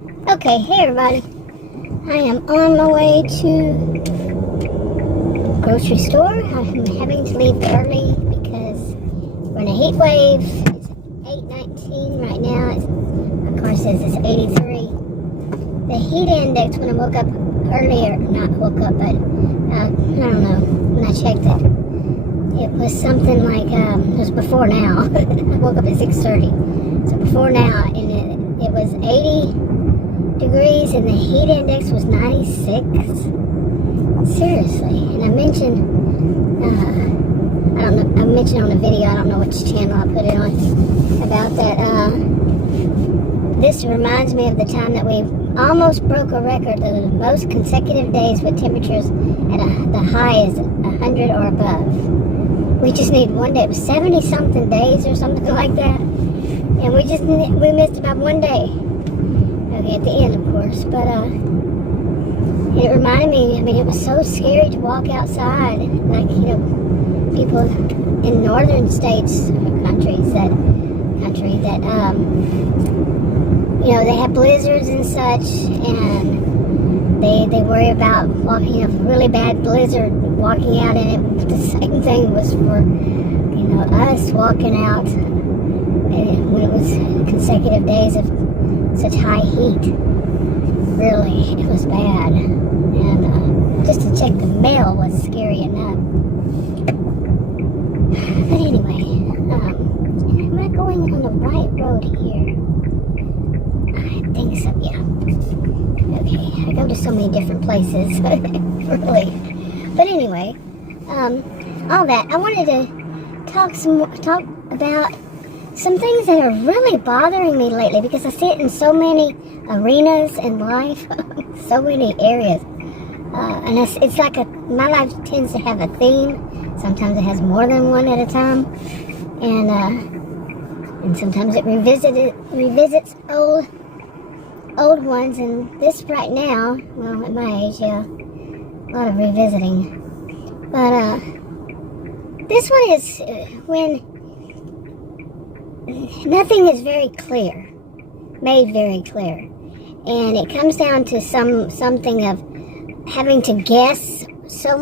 Okay, hey everybody. I am on my way to grocery store. I'm having to leave early because we're in a heat wave. It's 8:19 right now. Of course, it's 83. The heat index when I woke up earlier, not woke up, but I don't know, when I checked it was something like, it was before now. I woke up at 6:30. So before now, and it was 80 degrees and the heat index was 96. Seriously. And I mentioned, I mentioned on a video, I don't know which channel I put it on, about that. This reminds me of the time that we almost broke a record of the most consecutive days with temperatures at the high is 100 or above. We just need one day. It was 70 something days or something like that, and we missed about one day. Okay, at the end, of course, but it reminded me, I mean, it was so scary to walk outside, like, people in northern states or countries that they have blizzards and such, and they worry about walking, a really bad blizzard, walking out in it. But the same thing was for, us walking out when it was consecutive days of such high heat. Really, it was bad. And just to check the mail was scary enough. But anyway, am I going on the right road here? I think so, yeah. Okay, I go to so many different places, really. But anyway, all that. I wanted to talk about some things that are really bothering me lately, because I see it in so many arenas in life, so many areas. And it's like my life tends to have a theme. Sometimes it has more than one at a time. And sometimes it revisits old ones. And this right now, well, at my age, yeah, a lot of revisiting. But this one is when nothing is made very clear, and it comes down to something of having to guess too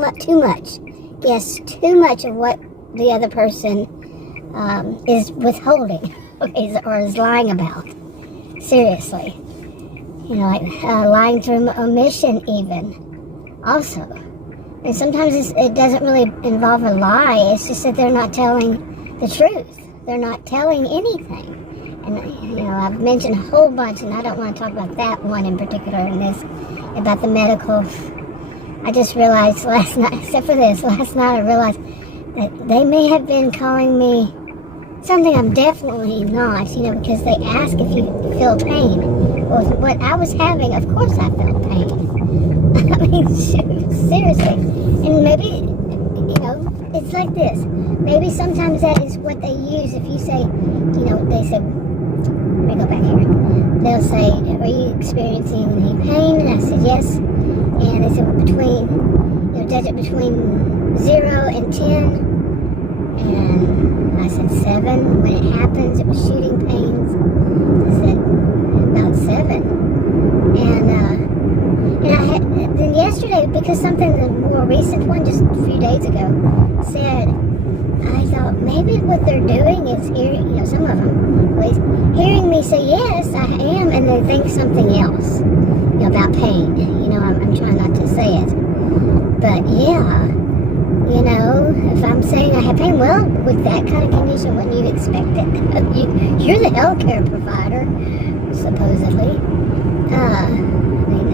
much of what the other person is withholding or is lying about. Seriously, like lying through omission, even also. And sometimes it doesn't really involve a lie. It's just that they're not telling the truth. They're not telling anything. And, I've mentioned a whole bunch, and I don't want to talk about that one in particular in this, about the medical. I just realized last night I realized that they may have been calling me something I'm definitely not, because they ask if you feel pain. Well, what I was having, of course I felt pain. I mean, seriously. And maybe, it's like this. Maybe sometimes that is what they use. If you say, they say, let me go back here. They'll say, are you experiencing any pain? And I said, yes. And they said, judge it between 0 and 10. And I said 7. When it happens, it was shooting pains. I said about 7. And then yesterday, because something, the more recent one, just a few days ago, said, I thought maybe what they're doing is hearing, some of them, at least, hearing me say, yes, I am, and they think something else, about pain. I'm trying not to say it. But yeah, if I'm saying I have pain, well, with that kind of condition, wouldn't you expect it? You're the healthcare provider, supposedly.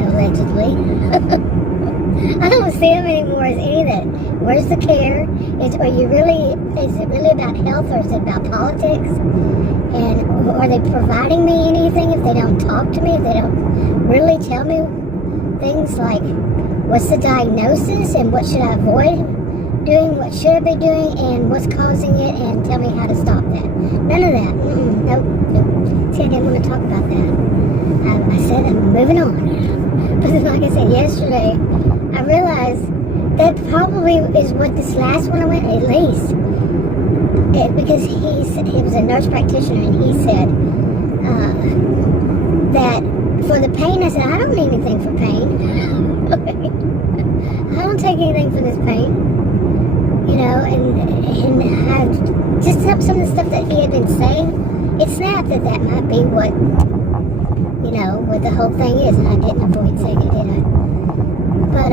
Allegedly. I don't see them anymore as any of that. Where's the care? Is it really about health, or is it about politics? And are they providing me anything if they don't talk to me? If they don't really tell me things like, what's the diagnosis and what should I avoid doing? What should I be doing and what's causing it? And tell me how to stop that. None of that. Nope. See, I didn't want to talk about that. I said I'm moving on. But like I said yesterday, I realized that probably is what this last one I went, at least. Because he was a nurse practitioner, and he said that for the pain, I said, I don't need anything for pain. I don't take anything for this pain. You know, and I just some of the stuff that he had been saying, it snapped that might be what, you know, what the whole thing is, and I didn't avoid saying it, did I? But,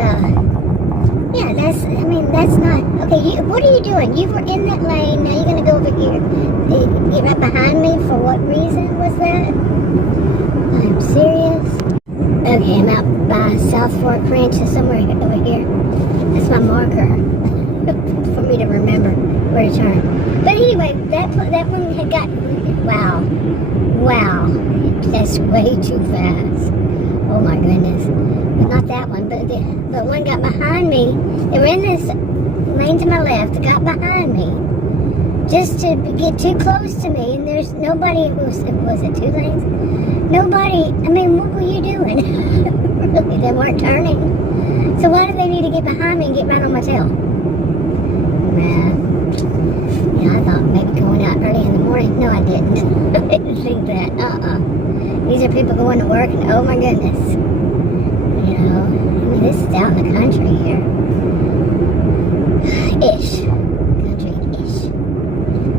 yeah, that's not, okay, what are you doing? You were in that lane, now you're going to go over here. Get right behind me, for what reason was that? I'm serious. Okay, I'm out by Southfork Ranch, somewhere over here. That's my marker for me to remember where to turn. But anyway, that one had got, wow, that's way too fast. Oh my goodness. But not that one, but one got behind me. They were in this lane to my left, got behind me, just to get too close to me, and there's nobody, was it 2 lanes? Nobody, I mean, what were you doing? Really, they weren't turning. So why do they need to get behind me and get right on my tail? Man, yeah, I thought maybe going out early in the morning. No, I didn't. I didn't think that. These are people going to work, and oh my goodness. You know, I mean, this is out in the country here. Ish. Country-ish.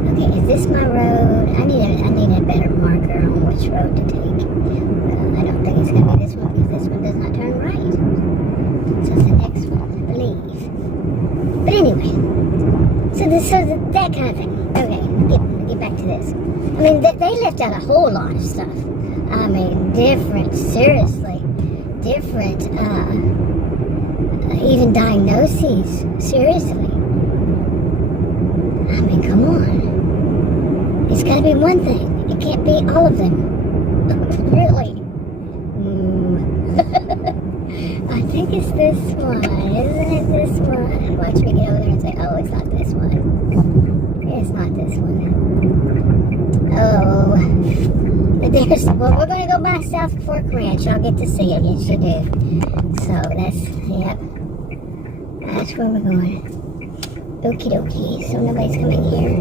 Okay, is this my road? I need a better marker on which road to take. Well, I don't think it's going to be this one, because this one does not turn right. So it's the next one, I believe. But anyway, so that kind of thing. Okay, get back to this. I mean, they left out a whole lot of stuff. I mean, seriously, different, even diagnoses, seriously. I mean, come on. It's got to be one thing. It can't be all of them. Really? I think it's this one. Isn't it this one? Watch me get over there and say, oh, it's not this one. It's not this one. Oh. But well, we're going to go by Southfork Ranch. I'll get to see it. Yes, you do. So, yep. That's where we're going. Okie dokie. So, nobody's coming here.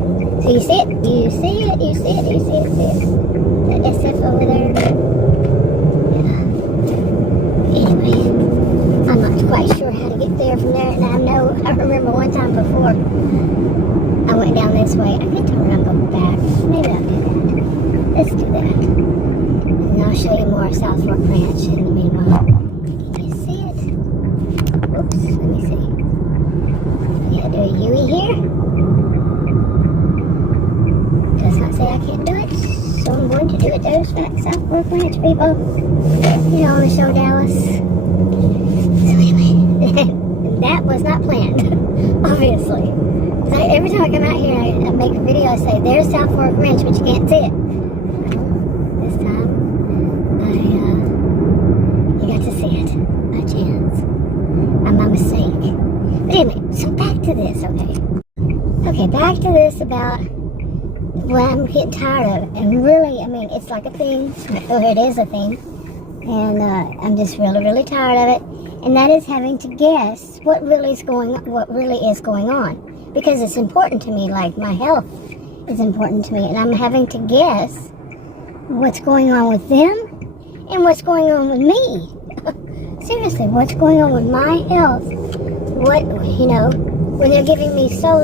So, you see it? You see it? You see it? You see it? See it? The SF over there? Yeah. Anyway, I'm not quite sure how to get there from there. And I remember one time before, I went down this way. I can turn around and go back. Maybe I'll do that. Let's do that. And I'll show you more of Southfork Ranch in the meanwhile. Can you see it? Oops, let me see. Yeah, do a Yui here. Does not say I can't do it, so I'm going to do it. There's Southfork Ranch, people. You know, on the show Dallas. So anyway, that was not planned, obviously. So every time I come out here, I make a video, I say, there's Southfork Ranch, but you can't see it. This time, you got to see it. By chance. My mistake. But anyway, so back to this, okay? Okay, back to this about what I'm getting tired of. And really, I mean, it's like a thing. Or it is a thing. And I'm just really, really tired of it. And that is having to guess what really is going on. Because it's important to me, like my health is important to me. And I'm having to guess what's going on with them and what's going on with me. Seriously, what's going on with my health? What, you know, when they're giving me that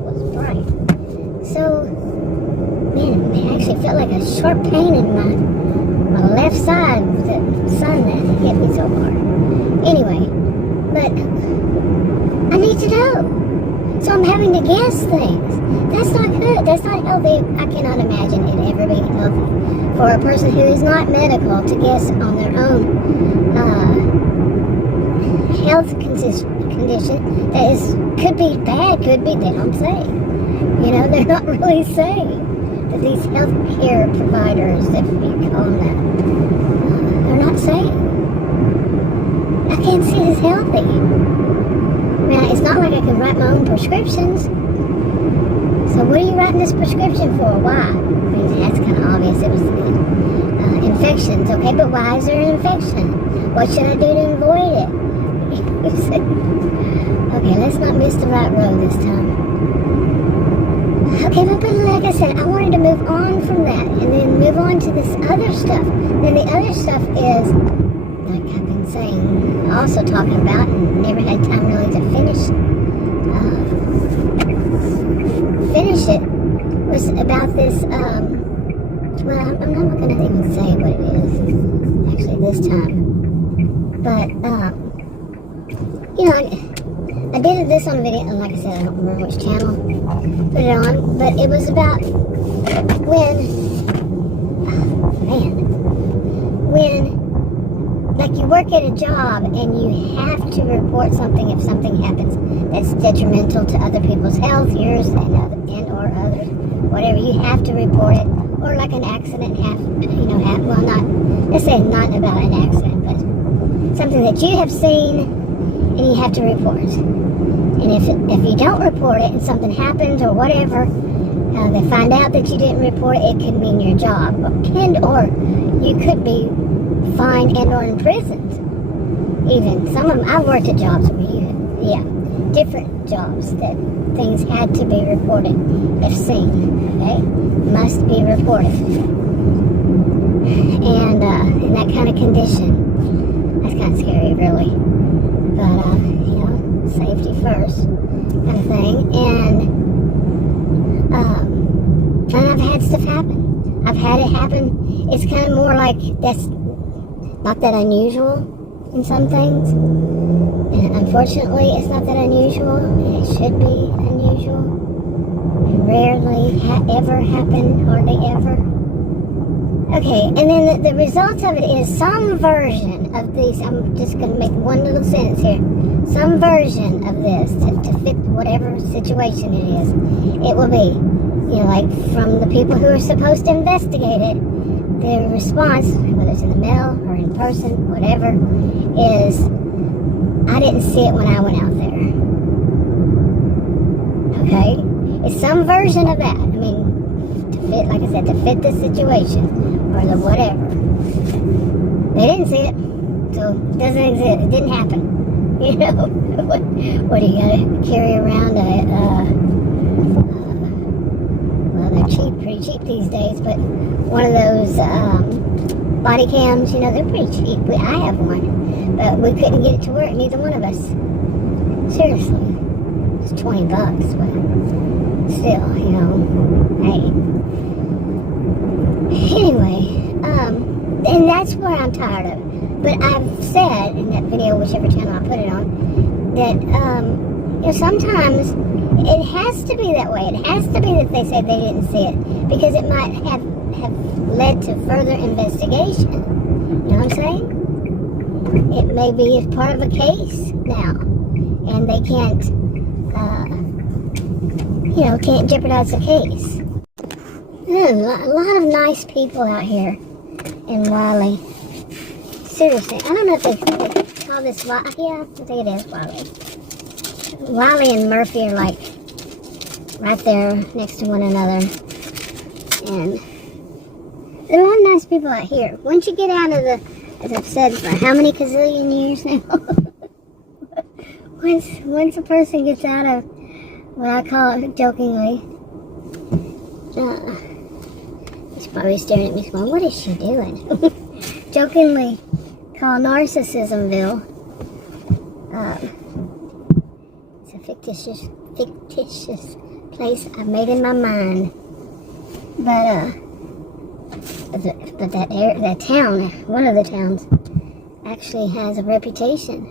was bright. So, man, it actually felt like a sharp pain in my left side with the sun that hit me so hard. Anyway, but I need to know. So I'm having to guess things. That's not good. That's not healthy. I cannot imagine it ever being healthy for a person who is not medical to guess on their own health condition that could be bad, could be, they don't say. You know, they're not really saying that these healthcare providers, if you call them that, they're not saying. I can't see this healthy. Now, it's not like I can write my own prescriptions. So what are you writing this prescription for? Why? I mean, that's kind of obvious. It was infections. Okay, but why is there an infection? What should I do to avoid it? Okay, let's not miss the right road this time. Okay, but like I said, I wanted to move on from that and then move on to this other stuff. Then the other stuff is, like I've been saying, also talking about and never had time really to finish it, was about this, well, I'm not going to even say what it is, actually, this time. But, you know, I did this on a video, and like I said, I don't remember which channel put it on, but it was about when, like, you work at a job and you have to report something if something happens that's detrimental to other people's health, yours and or others, whatever, you have to report it. Or like an accident, well, not, let's say not about an accident, but something that you have seen and you have to report. And if you don't report it and something happens or whatever, they find out that you didn't report it, it could mean your job. Or you could be fined and or imprisoned. Even some of them, I've worked at jobs where different jobs that things had to be reported if seen, okay? Must be reported. And in that kind of condition, that's kind of scary, really. But, you know, safety first kind of thing. And I've had stuff happen. I've had it happen. It's kind of more like that's not that unusual in some things. And unfortunately, it's not that unusual. It should be unusual. It rarely ever happen, hardly ever. Okay, and then the results of it is some version of these. I'm just going to make one little sentence here. Some version of this to fit whatever situation it is. It will be, you know, like from the people who are supposed to investigate it, their response, whether it's in the mail or in person, whatever, is, I didn't see it when I went out there. Okay? It's some version of that. I mean, to fit, like I said, to fit the situation or the whatever. They didn't see it, so it doesn't exist. It didn't happen. You know, what do you gotta carry around well, they're cheap, pretty cheap these days, but one of those body cams, you know, they're pretty cheap. I have one, but we couldn't get it to work, neither one of us. Seriously. It's $20, but still, you know, hey. Anyway, and that's what I'm tired of. But I've said in that video, whichever channel I put it on, that, you know, sometimes it has to be that way. It has to be that they say they didn't see it, because it might have led to further investigation. You know what I'm saying? It may be part of a case now, and they can't, you know, can't jeopardize the case. A lot of nice people out here in Wiley. Seriously, I don't know if they call this Wiley. Yeah, I think it is Wiley. Wiley and Murphy are like right there next to one another. And there are a lot of nice people out here. Once you get out of the, as I've said for how many gazillion years now, once a person gets out of what I call it jokingly, he's probably staring at me going, what is she doing? Jokingly call Narcissism-Ville. It's a fictitious place I've made in my mind. But that town, one of the towns, actually has a reputation.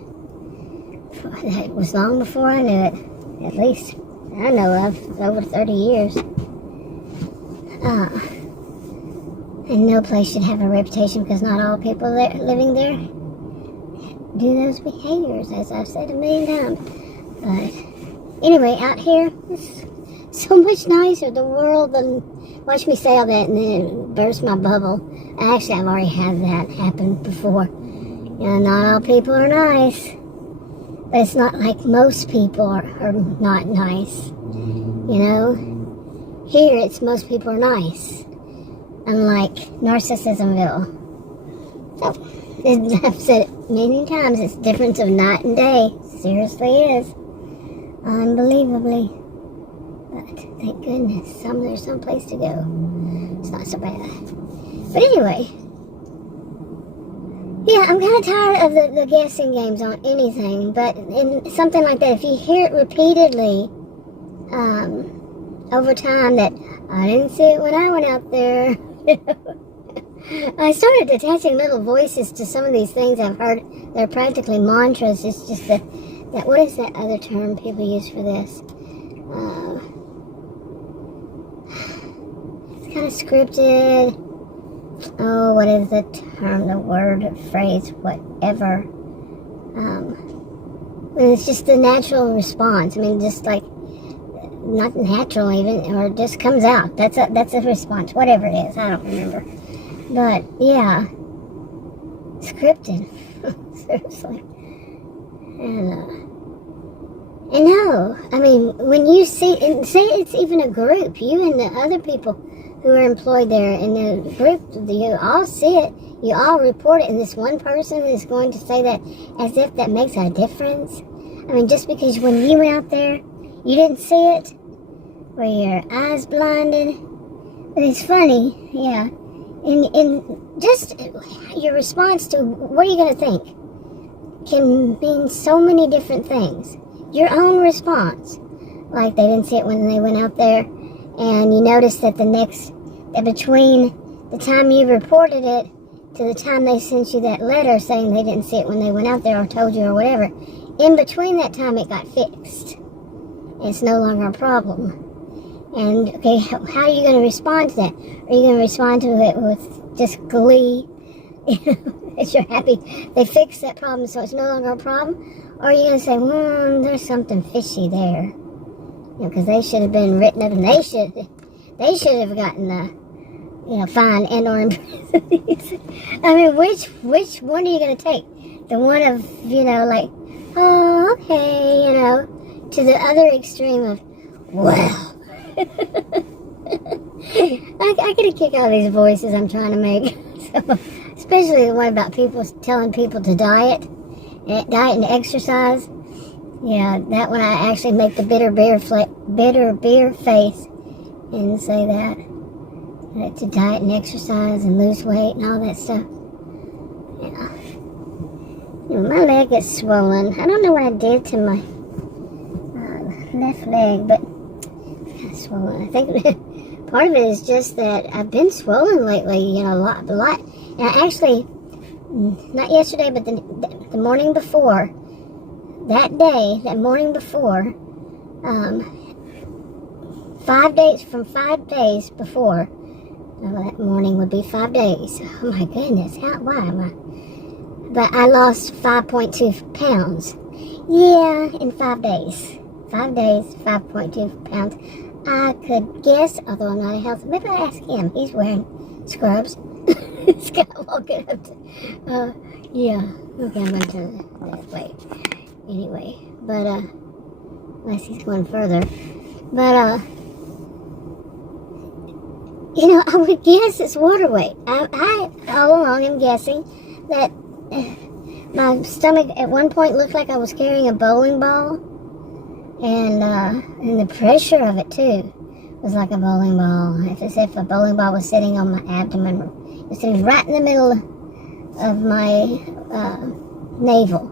That was long before I knew it. At least I know of, over 30 years. And no place should have a reputation, because not all people living there do those behaviors, as I've said a million times. But anyway, out here, it's so much nicer. The world, and watch me say all that and then it burst my bubble. Actually, I've already had that happen before. You know, not all people are nice. But it's not like most people are not nice. You know? Here, it's most people are nice. Unlike Narcissism-Ville. So, I've said it many times, it's a difference of night and day. Seriously is. Unbelievably. But thank goodness, there's some place to go. It's not so bad. But anyway, yeah, I'm kind of tired of the guessing games on anything. But in something like that, if you hear it repeatedly over time, that I didn't see it when I went out there. I started attaching little voices to some of these things I've heard. They're practically mantras. It's just that what is that other term people use for this? It's kind of scripted. Oh, what is the term, the word, phrase, whatever. It's just the natural response. I mean, just like, not natural even, or it just comes out. That's a response, whatever it is. I don't remember. But, yeah. Scripted. Seriously. And no, I mean, when you see, and say it's even a group, you and the other people who are employed there in the group, you all see it, you all report it, and this one person is going to say that as if that makes a difference. I mean, just because when you went out there, you didn't see it, were your eyes blinded? But it's funny, yeah. And just your response to what are you going to think can mean so many different things. Your own response, like they didn't see it when they went out there, and you notice that that between the time you reported it to the time they sent you that letter saying they didn't see it when they went out there or told you or whatever, in between that time it got fixed. It's no longer a problem. And, okay, how are you going to respond to that? Are you going to respond to it with just glee? That you're happy they fixed that problem so it's no longer a problem? Or are you going to say, there's something fishy there? Because they should have been written up, and they should have gotten a, fine and or imprisoned. I mean, which one are you going to take? The one of, like, oh, okay, to the other extreme of, well. I get a kick out of these voices I'm trying to make. So, especially the one about people telling people to diet and exercise. Yeah, that one I actually make the bitter beer face and say that to diet and exercise and lose weight and all that stuff. Yeah. My leg is swollen. I don't know what I did to my left leg, but swollen. I think part of it is just that I've been swollen lately, a lot. And I actually, not yesterday, but the morning before, that morning before, 5 days before, that morning would be 5 days. Oh my goodness, why am I? But I lost 5.2 pounds. Yeah, in 5 days. 5 days, 5.2 pounds. I could guess, although I'm not a health, maybe I ask him. He's wearing scrubs. He's got to walk it up to, yeah. Okay, I'm going to turn that way. Anyway, but, unless he's going further. But, I would guess it's water weight. I all along am guessing that my stomach at one point looked like I was carrying a bowling ball. And the pressure of it, too, was like a bowling ball. It's as if a bowling ball was sitting on my abdomen. It was sitting right in the middle of my navel.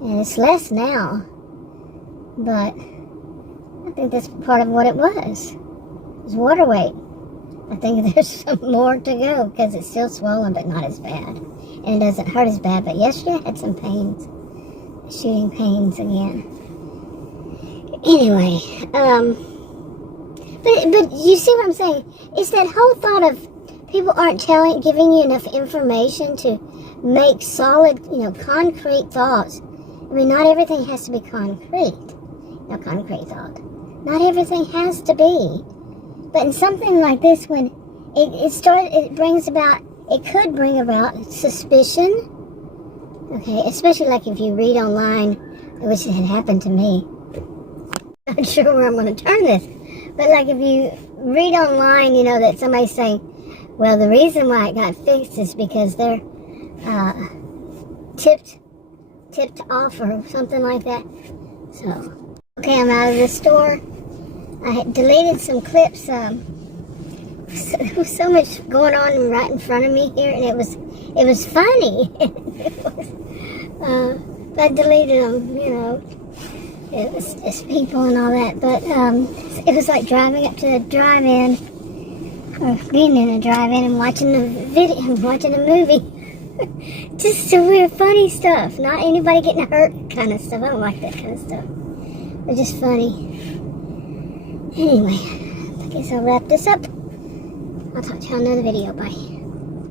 And it's less now. But I think that's part of what it was. It was water weight. I think there's some more to go because it's still swollen, but not as bad. And it doesn't hurt as bad. But yesterday I had some pains. Shooting pains again. Anyway, but you see what I'm saying? It's that whole thought of people aren't giving you enough information to make solid, concrete thoughts. I mean, not everything has to be concrete. No concrete thought. Not everything has to be. But in something like this, when it could bring about suspicion. Okay, especially like if you read online, which had happened to me. Not sure where I'm going to turn this, but like if you read online, that somebody's saying, well, the reason why it got fixed is because they're tipped off or something like that. So, okay, I'm out of the store. I had deleted some clips. There was so much going on right in front of me here, and it was funny. I deleted them, you know. It was just people and all that, but it was like driving up to the drive-in, or being in a drive-in and watching a movie. Just some weird, funny stuff. Not anybody getting hurt kind of stuff. I don't like that kind of stuff. It's just funny. Anyway, I guess I'll wrap this up. I'll talk to you on another video. Bye.